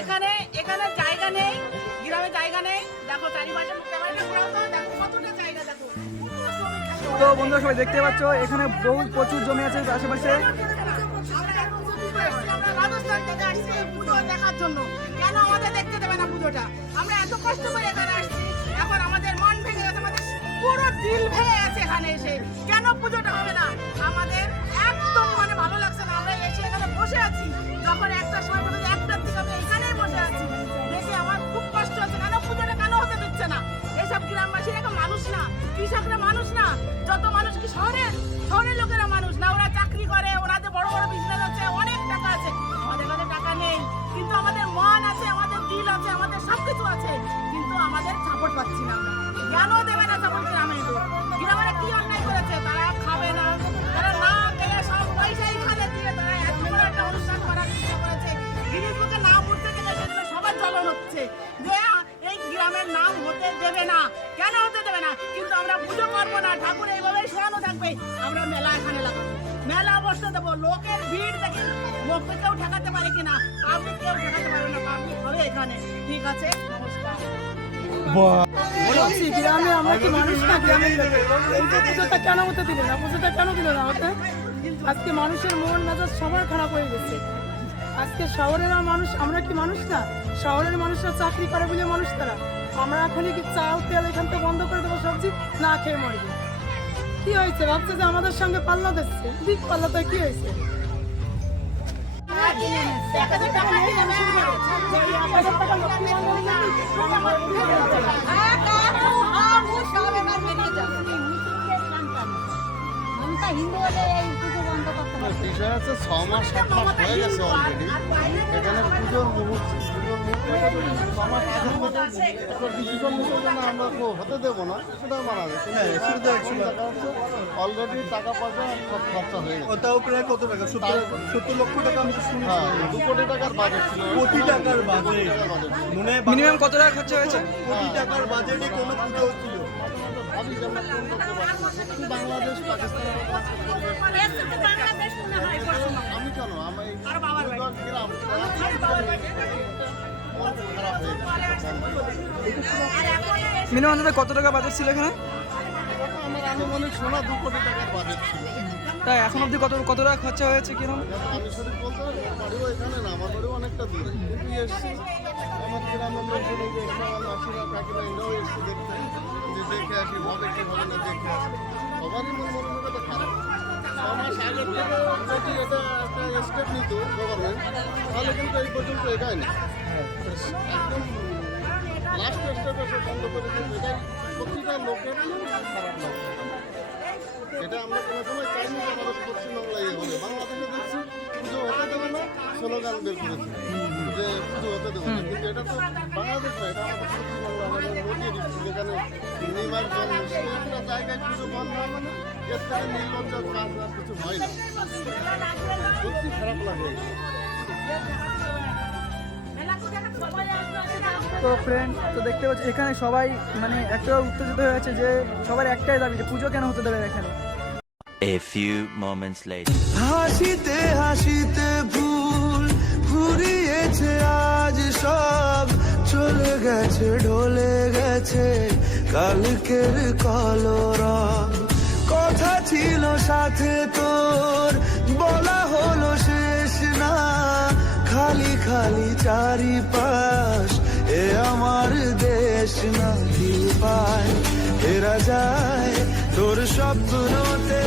এখানে এখানে জায়গা নেই গ্রামে জায়গা নেই। দেখো চারিপাশে তো কতটা জায়গা দেখো। তো বন্ধুরা সবাই দেখতে পাচ্ছ এখানে বহু প্রচুর জমি আছে আশেপাশে। রাজস্থান থেকে আসছি পুজো দেখার জন্য। কেন আমাদের দেখতে দেবে না পুজোটা? আমরা এত কষ্ট করে এখানে আসছি এখন আমাদের মন ভেঙে গেছে আমাদের পুরো দিল ভেঙে গেছে এখানে এসে। কেন পুজোটা হবে না? আমাদের একদম মানে ভালো লাগছে না। আমরা এসে এখানে বসে আছি যখন একটা সময় আমাদের সাপোর্ট পাচ্ছি না আমরা। কেন দেবে না সাপোর্ট গ্রামে গ্রামেরা কি অন্যায় করেছে তারা খাবে না। তারা না খেয়ে সব পয়সা এখানে দিয়ে তারা এত বড় একটা অনুষ্ঠান করার চেষ্টা করেছে। উঠতে সবার জ্বলন হচ্ছে যে এই গ্রামের নাম হতে দেবে না। কেন হতে দেবে না? কিন্তু আমরা পুজো করব না, ঠাকুর এইভাবেই শোয়ানো থাকবে। আমরা মেলা এখানে লাগাবো। মেলা বসতে দেবো। লোকের ভিড় দেখে লোককে কেউ ঠেকাতে পারে কিনা? পাবলিক কেউ ঠেকাতে পারবে না। হবে এখানে। ঠিক আছে? আজকে মানুষের মন মেজাজ সবার খারাপ হয়ে গেছে। আজকে শহরের মানুষ, আমরা কি মানুষ না? শহরের মানুষরা চাকরি করে বলে মানুষ তারা। আমরা এখনই কি চাল তেল এখান থেকে বন্ধ করে দেবো সবজি? না খেয়ে মরবে। কি হয়েছে? ভাবছে যে আমাদের সঙ্গে পাল্লা দিচ্ছে। দিক পাল্লা তো কি হয়েছে? টাকা দিয়ে মানুষের ঘরে। এই এক হাজার টাকা বিষয় আছে ছ মাস সাত মাস হয়ে গেছে অলরেডি এখানে পুজোর মুহূর্ত পুজোর মানা অলরেডি টাকা পয়সা সব খরচা হয়ে গেছে। ওটাও প্রায় কত টাকা? সত্তর সত্তর লক্ষ টাকা আমি হ্যাঁ দু কোটি টাকার বাজেট ছিল। কোটি টাকার বাজেট মনে মিনিমাম কত টাকা খরচা হয়েছে? কোটি টাকার বাজেটে কোনো পুজো বাংলাদেশ। আমি কেন? গ্রাম। মিনিমাম দাদা কত টাকা বাজেট ছিল এখানে? আমার আনুমানিক সোনা দু কোটি টাকার বাজেট ছিল। তাই এখন অবধি কত কত টাকা খরচা হয়েছে কীরকম আমি শরীর বলতে বাড়িও এখানে না আমার বাড়িও অনেকটা দূরে। কিন্তু এসছি আমার গ্রামের লোকজন কাকিরা এরাও এসছে দেখতে। দেখে আসি হবে কি হবে না দেখে আসি। সবারই মন মনোভাবটা খারাপ। ছ যদি এটা স্টেপ নিত গভর্নমেন্ট তাহলে কিন্তু এই পর্যন্ত এগায় না একদম লাস্ট স্টেপে সে বন্ধ করে দিয়েছে। এটাই প্রতিটা খারাপ এটা আমরা কোনো সময় চাইনি যে আমাদের পশ্চিমবাংলায় ইয়ে হবে বাংলাদেশে দেখছি পুজো হতে দেবে না, স্লোগান বের করেছে। যে পুজো হতে দেবে না। কিন্তু এটা জায়গায় পুজো বন্ধ এর থেকে নির্লজ্জার কাজ আর কিছু হয় না সত্যি খারাপ লাগে তো ফ্রেন্ড তো দেখতে পাচ্ছি এখানে সবাই মানে একটা উত্তেজিত হয়ে আছে যে সবার একটাই দাবি যে পুজো কেন হতে দেবে এখানে A few moments later. হাসিতে হাসিতে ভুল ফুরিয়েছে আজ সব চলে গেছে ঢলে গেছে কালকের কলরব কথা ছিল সাথে তোর, বলা হলো শেষ না। খালি খালি চারিপাশ, এ আমার দেশ না পায়। এরা যায় তোর স্বপ্নতে